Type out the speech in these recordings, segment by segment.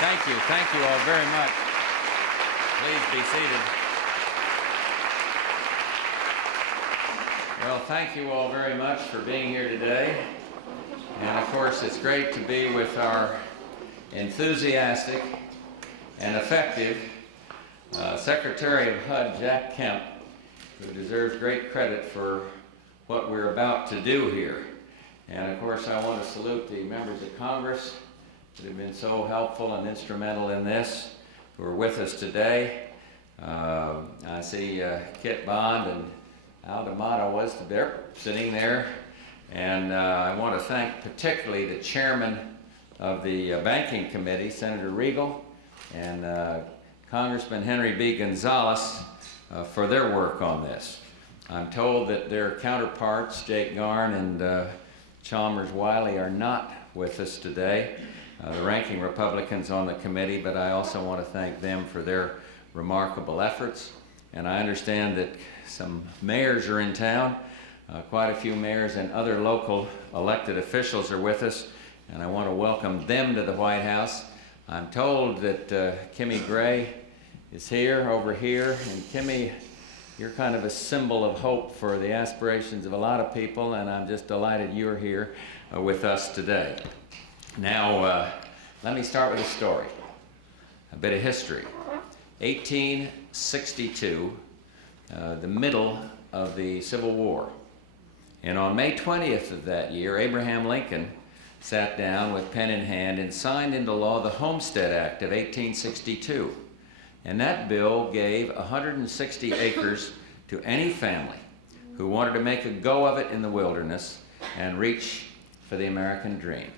Thank you all very much. Please be seated. Well, thank you all very much for being here today. And of course, it's great to be with our enthusiastic and effective Secretary of HUD, Jack Kemp, who deserves great credit for what we're about to do here. And of course, I want to salute the members of Congress that have been so helpful and instrumental in this, who are with us today. I see Kit Bond and Al D'Amato was there, sitting there. And I want to thank particularly the chairman of the Banking Committee, Senator Regal, and Congressman Henry B. Gonzalez for their work on this. I'm told that their counterparts, Jake Garn and Chalmers Wiley, are not with us today, the ranking Republicans on the committee, but I also want to thank them for their remarkable efforts. And I understand that some mayors are in town. Quite a few mayors and other local elected officials are with us, and I want to welcome them to the White House. I'm told that Kimmy Gray is here, over here, and Kimmy, you're kind of a symbol of hope for the aspirations of a lot of people, and I'm just delighted you're here with us today. Now, let me start with a story, a bit of history. 1862, the middle of the Civil War. And on May 20th of that year, Abraham Lincoln sat down with pen in hand and signed into law the Homestead Act of 1862. And that bill gave 160 acres to any family who wanted to make a go of it in the wilderness and reach for the American dream.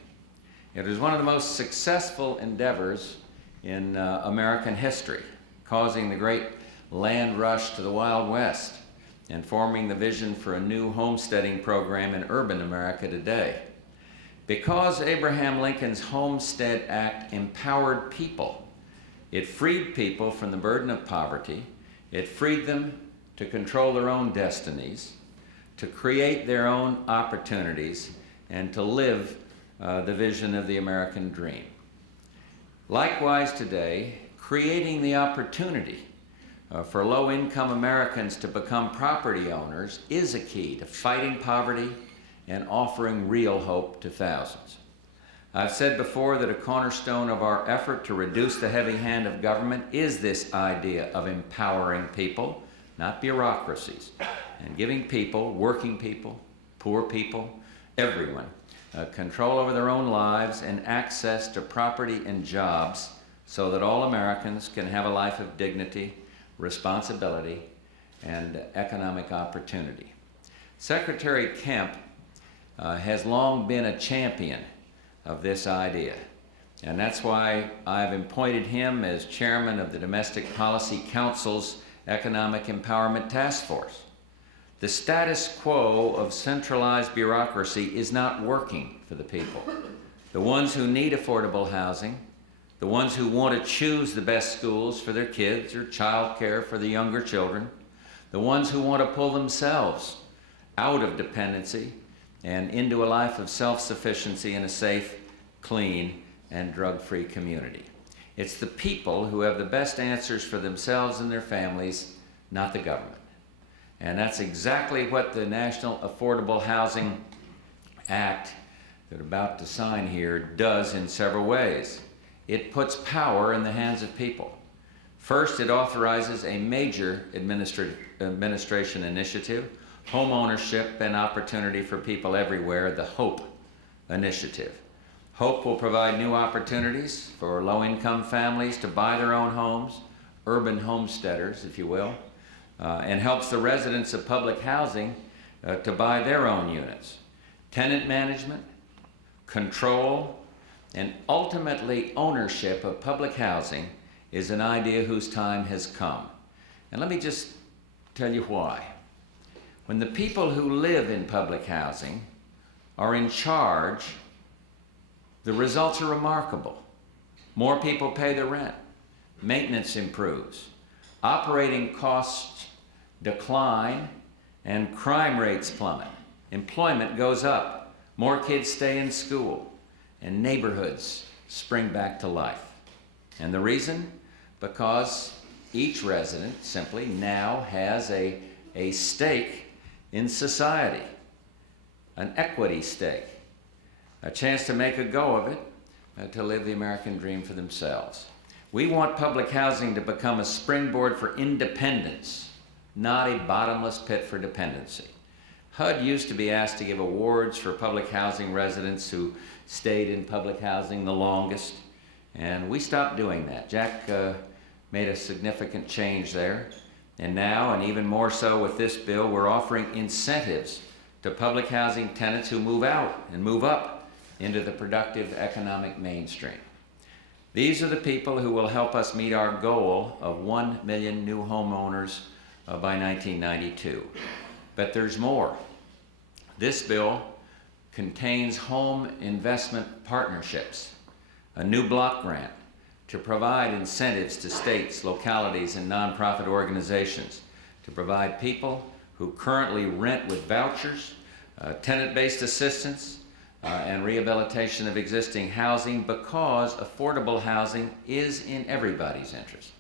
It was one of the most successful endeavors in American history, causing the great land rush to the Wild West and forming the vision for a new homesteading program in urban America today. Because Abraham Lincoln's Homestead Act empowered people, it freed people from the burden of poverty, it freed them to control their own destinies, to create their own opportunities, and to live the vision of the American dream. Likewise today, creating the opportunity for low-income Americans to become property owners is a key to fighting poverty and offering real hope to thousands. I've said before that a cornerstone of our effort to reduce the heavy hand of government is this idea of empowering people, not bureaucracies, and giving people, working people, poor people, everyone, control over their own lives and access to property and jobs so that all Americans can have a life of dignity, responsibility, and economic opportunity. Secretary Kemp has long been a champion of this idea, and that's why I've appointed him as chairman of the Domestic Policy Council's Economic Empowerment Task Force. The status quo of centralized bureaucracy is not working for the people. The ones who need affordable housing, the ones who want to choose the best schools for their kids or child care for the younger children, the ones who want to pull themselves out of dependency and into a life of self-sufficiency in a safe, clean, and drug-free community. It's the people who have the best answers for themselves and their families, not the government. And that's exactly what the National Affordable Housing Act that we're about to sign here does in several ways. It puts power in the hands of people. First, it authorizes a major administration initiative, home ownership and opportunity for people everywhere, the HOPE initiative. HOPE will provide new opportunities for low-income families to buy their own homes, urban homesteaders, if you will, and helps the residents of public housing to buy their own units. Tenant management, control, and ultimately ownership of public housing is an idea whose time has come. And let me just tell you why. When the people who live in public housing are in charge, the results are remarkable. More people pay the rent, maintenance improves, operating costs decline, and crime rates plummet. Employment goes up, more kids stay in school, and neighborhoods spring back to life. And the reason? Because each resident simply now has a stake in society, an equity stake, a chance to make a go of it, to live the American dream for themselves. We want public housing to become a springboard for independence, not a bottomless pit for dependency. HUD used to be asked to give awards for public housing residents who stayed in public housing the longest, and we stopped doing that. Jack made a significant change there, and now, and even more so with this bill, we're offering incentives to public housing tenants who move out and move up into the productive economic mainstream. These are the people who will help us meet our goal of 1 million new homeowners by 1992. But there's more. This bill contains home investment partnerships, a new block grant to provide incentives to states, localities, and nonprofit organizations to provide people who currently rent with vouchers, tenant-based assistance, and rehabilitation of existing housing, because affordable housing is in everybody's interest.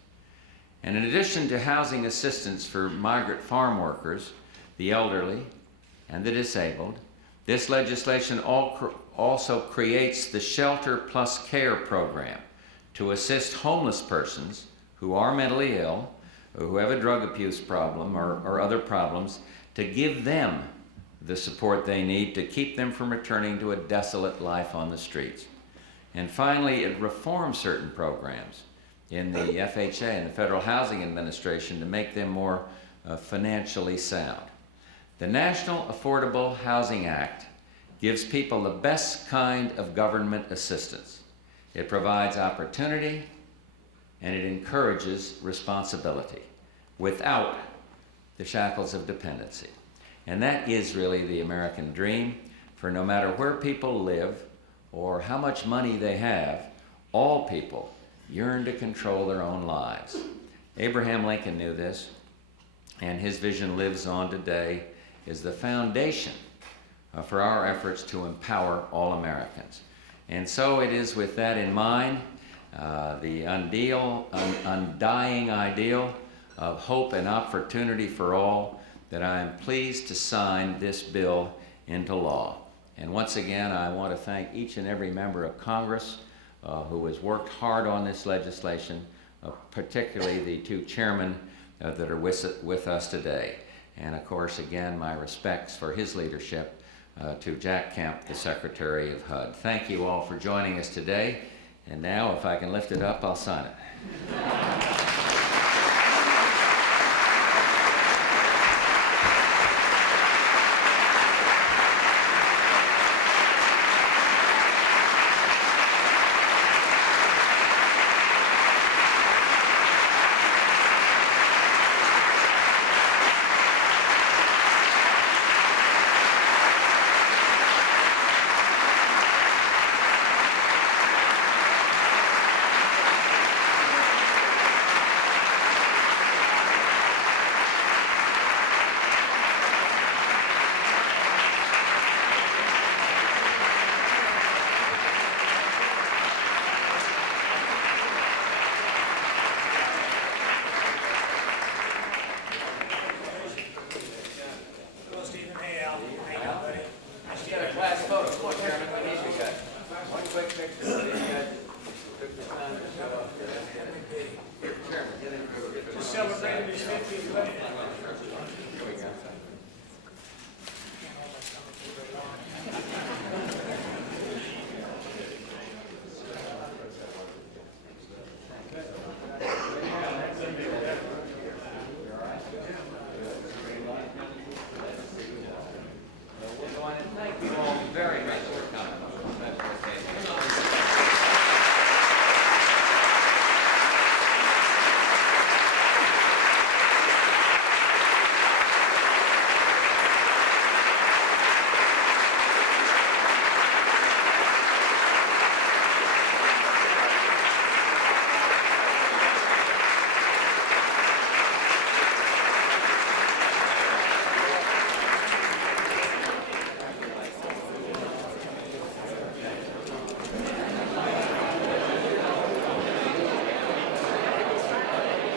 And in addition to housing assistance for migrant farm workers, the elderly, and the disabled, this legislation also creates the Shelter Plus Care program to assist homeless persons who are mentally ill, or who have a drug abuse problem or other problems, to give them the support they need to keep them from returning to a desolate life on the streets. And finally, it reforms certain programs in the FHA and the Federal Housing Administration to make them more financially sound. The National Affordable Housing Act gives people the best kind of government assistance. It provides opportunity and it encourages responsibility without the shackles of dependency. And that is really the American dream, for no matter where people live or how much money they have, all people yearn to control their own lives. Abraham Lincoln knew this, and his vision lives on today as the foundation for our efforts to empower all Americans. And so it is with that in mind, the undying ideal of hope and opportunity for all, that I am pleased to sign this bill into law. And once again, I want to thank each and every member of Congress who has worked hard on this legislation, particularly the two chairmen that are with us today. And of course, again, my respects for his leadership to Jack Kemp, the Secretary of HUD. Thank you all for joining us today. And now, if I can lift it up, I'll sign it. Celebrating his 50th birthday.